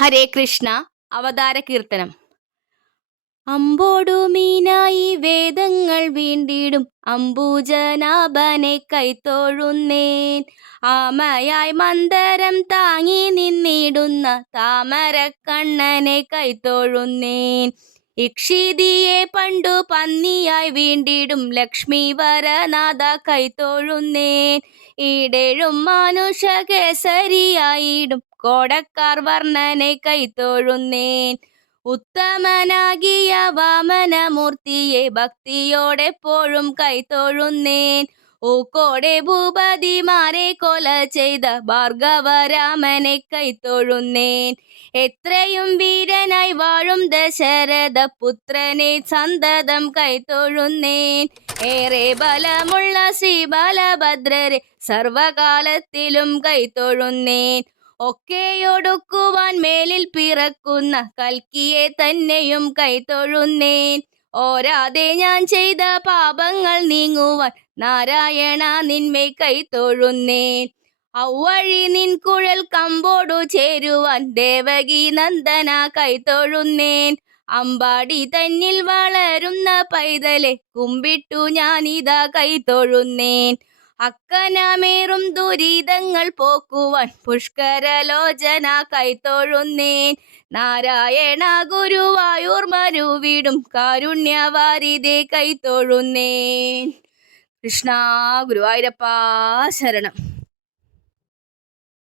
ഹരേ കൃഷ്ണ. അവതാര കീർത്തനം. അമ്പോടു മീനായി വേദങ്ങൾ വീണ്ടിടും അംബുജനാഭനെ കൈത്തൊഴുന്നേൻ. ആമയായി മന്ദരം താങ്ങി നിന്നിടുന്ന താമരക്കണ്ണനെ കൈത്തൊഴുന്നേൻ. ഇക്ഷിതിയെ പണ്ടു പന്നിയായി വീണ്ടിടും ലക്ഷ്മി വരനാഥ കൈത്തൊഴുന്നേൻ. ഈടേഴും മാനുഷ കേസരിയായിടും കോടക്കാർ വർണ്ണനെ കൈത്തൊഴുന്നേൻ. ഉത്തമനാകിയ വാമനമൂർത്തിയെ ഭക്തിയോടെപ്പോഴും കൈത്തൊഴുന്നേൻ. ഊക്കോടെ ഭൂപതിമാരെ കൊല ചെയ്ത ഭാർഗവരാമനെ കൈത്തൊഴുന്നേൻ. എത്രയും വീരനായി വാഴും ദശരഥ പുത്രനെ സന്തതം കൈത്തൊഴുന്നേൻ. ഏറെ ബലമുള്ള ശ്രീ ബലഭദ്രരെ സർവകാലത്തിലും കൈത്തൊഴുന്നേൻ. ഒക്കെയൊടുക്കുവാൻ മേലിൽ പിറക്കുന്ന കൽക്കിയെ തന്നെയും കൈത്തൊഴുന്നേൻ. ഓരാതെ ഞാൻ ചെയ്ത പാപങ്ങൾ നീങ്ങുവാൻ നാരായണ നിന്മേ കൈത്തൊഴുന്നേൻ. ഔവഴി നിൻ കുഴൽ കമ്പോടു ചേരുവാൻ ദേവകി നന്ദന കൈത്തൊഴുന്നേൻ. അമ്പാടി തന്നിൽ വളരുന്ന പൈതലെ കുമ്പിട്ടു ഞാനിതാ കൈത്തൊഴുന്നേൻ. അക്കനമേറും ദുരിതങ്ങൾ പോക്കുവാൻ പുഷ്കരലോചന കൈത്തൊഴുന്നേൻ. നാരായണ ഗുരുവായൂർ മരുവിടും കാരുണ്യവാരിധേ കൈത്തൊഴുന്നേൻ. കൃഷ്ണ ഗുരുവായൂരപ്പാ ശരണം.